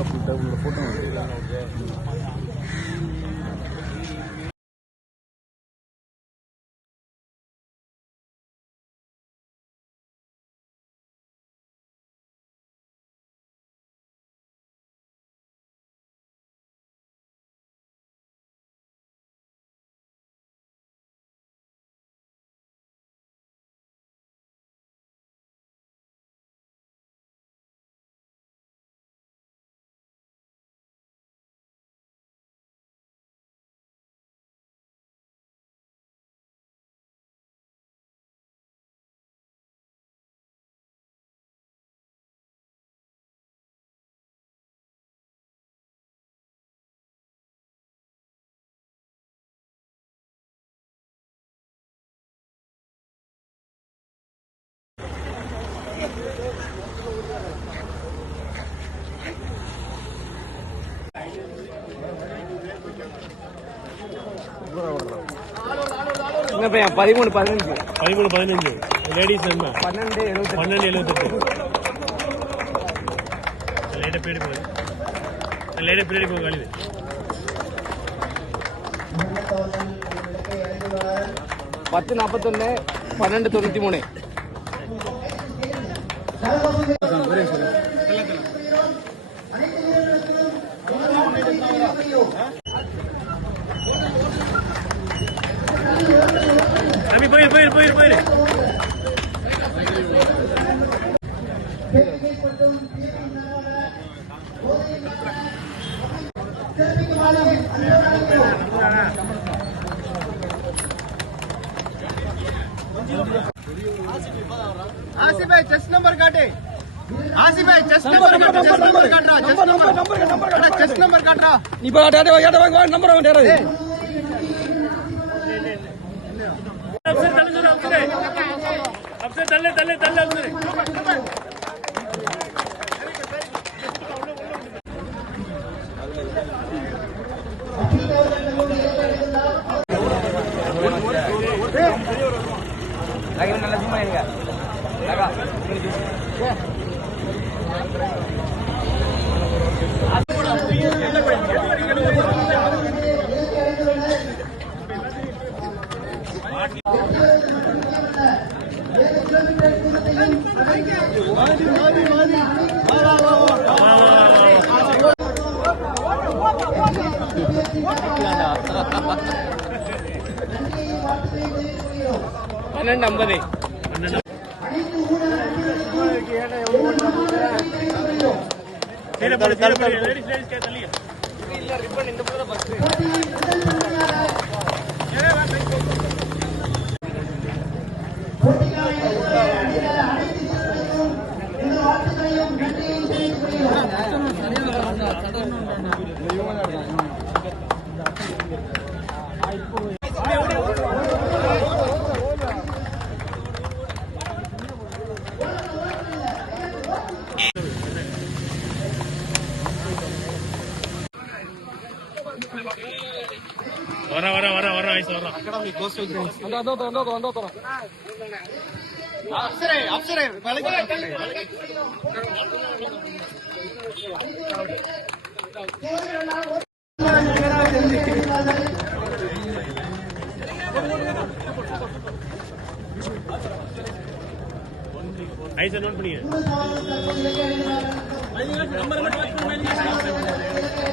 போட்டோ13 15 ladies என்ன 12 78 லேட்ட period போகுது லேட்ட period போகுது காலிது 1041 1293 போயிரு आसिफ भाई चेस्ट नंबर काटे आसिफ भाई चेस्ट नंबर काट रहा चेस्ट नंबर काट रहा நீ பா டாடா வாங்க நம்பர் வாங்க டாடா अफसर तल्ले lagi mana lagi main enggak? Laka. Number वरा ऐसा वरा अकादमी क्लोज टू ग्राउंड अंदो अफसरे ऐसा नोट पड़िए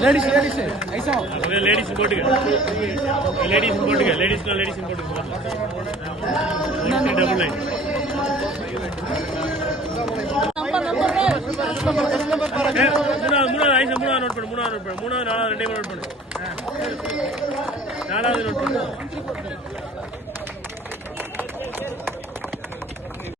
लेडीज ऐसा ladies import ladies import double line மூணாவது ஐசா மூணாவது நோட் பண்ணு மூணாவது நாலாவது ரெண்டே நோட் பண்ணு நாலாவது நோட் பண்ணு